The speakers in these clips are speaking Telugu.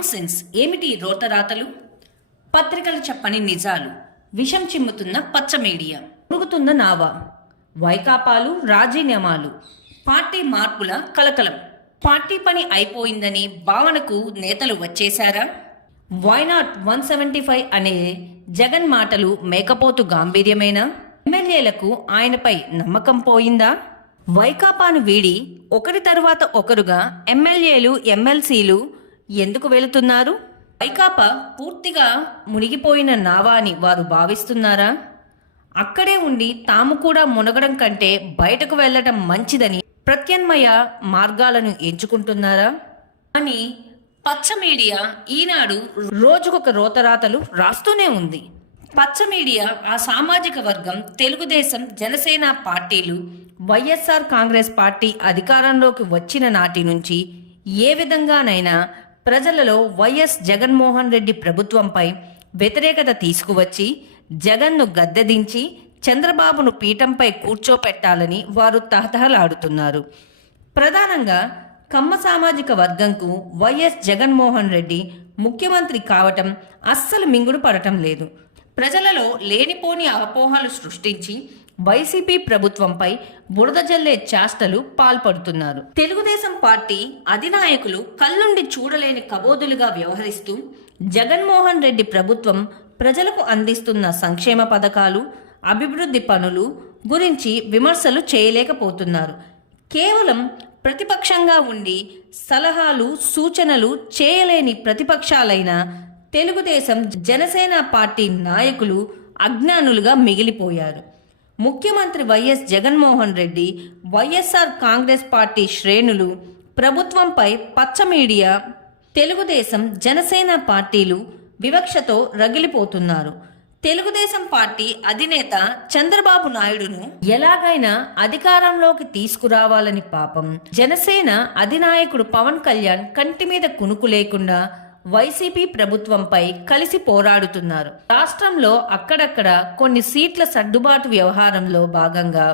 నాన్ సెన్స్ ఏమిటి రోతరాతలు? పత్రికలు చెప్పని నిజాలు. విషం చిమ్ముతున్న పచ్చ మీడియా. మురుగుతున్న నావా. వైకాపాలు రాజీనామాలు. పార్టీ మార్పుల కలకలం. పార్టీ పని అయిపోయిందని భావనకు నేతలు వచ్చేశారా? Why not one seventy five అనే జగన్ మాటలు మేకపోతు గాంభీర్యమేనా? ఎమ్మెల్యేలకు ఆయనపై నమ్మకం పోయిందా? వైకాపాను వీడి ఒకరి తర్వాత ఒకరుగా ఎమ్మెల్యేలు ఎమ్మెల్సీలు ఎందుకు వెళుతున్నారు? వైకాపా పూర్తిగా మునిగిపోయిన నావా అని వారు భావిస్తున్నారా? అక్కడే ఉండి తాము కూడా మునగడం కంటే బయటకు వెళ్ళటం మంచిదని ప్రత్యామ్నాయ మార్గాలను ఎంచుకుంటున్నారా? అని పచ్చ మీడియా ఈనాడు రోజుకొక రోతరాతలు రాస్తూనే ఉంది. పచ్చ మీడియా ఆ సామాజిక వర్గం తెలుగుదేశం జనసేన పార్టీలు వైఎస్ఆర్ కాంగ్రెస్ పార్టీ అధికారంలోకి వచ్చిన నాటి నుంచి ఏ విధంగానైనా ప్రజలలో వైఎస్ జగన్మోహన్ రెడ్డి ప్రభుత్వంపై వ్యతిరేకత తీసుకువచ్చి జగన్ను గద్దెదించి చంద్రబాబును పీఠంపై కూర్చోపెట్టాలని వారు తహతహలాడుతున్నారు. ప్రధానంగా కమ్మ సామాజిక వర్గంకు వైఎస్ జగన్మోహన్ రెడ్డి ముఖ్యమంత్రి కావటం అస్సలు మింగుడు పడటం లేదు. ప్రజలలో లేనిపోని అపోహలు సృష్టించి వైసీపీ ప్రభుత్వంపై బురద జల్లే చేష్టలు పాల్పడుతున్నారు. తెలుగుదేశం పార్టీ అధినాయకులు కళ్ళుండి చూడలేని కబోదులుగా వ్యవహరిస్తూ జగన్మోహన్ రెడ్డి ప్రభుత్వం ప్రజలకు అందిస్తున్న సంక్షేమ పథకాలు అభివృద్ధి పనులు గురించి విమర్శలు చేయలేకపోతున్నారు. కేవలం ప్రతిపక్షంగా ఉండి సలహాలు సూచనలు చేయలేని ప్రతిపక్షాలైన తెలుగుదేశం జనసేన పార్టీ నాయకులు అజ్ఞానులుగా మిగిలిపోయారు. ముఖ్యమంత్రి Y S Jaganmohan Reddy YSR Congress party శ్రేణులు ప్రభుత్వంపై పచ్చ మీడియా తెలుగుదేశం జనసేన పార్టీలు వివక్షతో రగిలిపోతున్నారు. తెలుగుదేశం పార్టీ అధినేత చంద్రబాబు నాయుడును ఎలాగైనా అధికారంలోకి తీసుకురావాలని పాపం. జనసేన అధినాయకుడు పవన్ కళ్యాణ్ కంటి మీద కునుకు లేకుండా వైసీపీ ప్రభుత్వంపై కలిసి పోరాడుతున్నారు. రాష్ట్రంలో అక్కడక్కడ కొన్ని సీట్ల సర్దుబాటు వ్యవహారంలో భాగంగా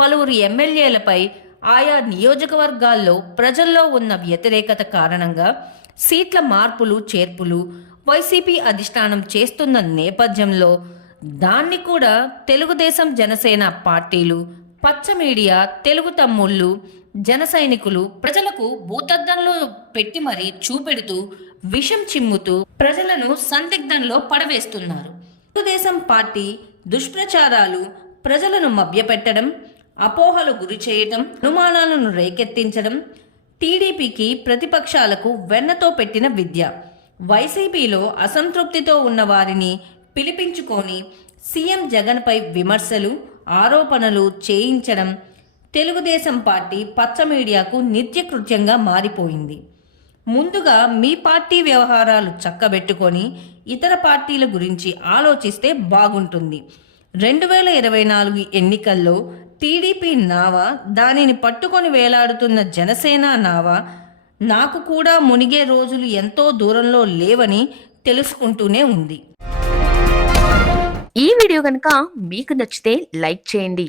పలువురు ఎమ్మెల్యేలపై ఆయా నియోజకవర్గాల్లో ప్రజల్లో ఉన్న వ్యతిరేకత కారణంగా సీట్ల మార్పులు చేర్పులు వైసీపీ అధిష్టానం చేస్తున్న నేపథ్యంలో దాన్ని కూడా తెలుగుదేశం జనసేన పార్టీలు పచ్చ మీడియా తెలుగు తమ్ముళ్ళు జన సైనికులు ప్రజలకు భూతద్దంలో పెట్టి మరీ చూపెడుతూ విషం చిమ్ముతూ ప్రజలను సందిగ్ధంలో పడవేస్తున్నారు. తెలుగుదేశం పార్టీ దుష్ప్రచారాలు ప్రజలను మభ్యపెట్టడం అపోహలు గురి చేయటం అనుమానాలను రేకెత్తించడం టీడీపీకి ప్రతిపక్షాలకు వెన్నతో పెట్టిన విద్య. వైసీపీలో అసంతృప్తితో ఉన్న వారిని పిలిపించుకొని సీఎం జగన్పై విమర్శలు ఆరోపణలు చేయించడం తెలుగుదేశం పార్టీ పచ్చ మీడియాకు నిత్యకృత్యంగా మారిపోయింది. ముందుగా మీ పార్టీ వ్యవహారాలు చక్కబెట్టుకొని ఇతర పార్టీల గురించి ఆలోచిస్తే బాగుంటుంది. రెండు వేల ఇరవై నాలుగు ఎన్నికల్లో టీడీపీ నావా దానిని పట్టుకొని వేలాడుతున్న జనసేన నావా నాకు కూడా మునిగే రోజులు ఎంతో దూరంలో లేవని తెలుసుకుంటూనే ఉంది. ఈ వీడియో కనుక మీకు నచ్చితే లైక్ చేయండి.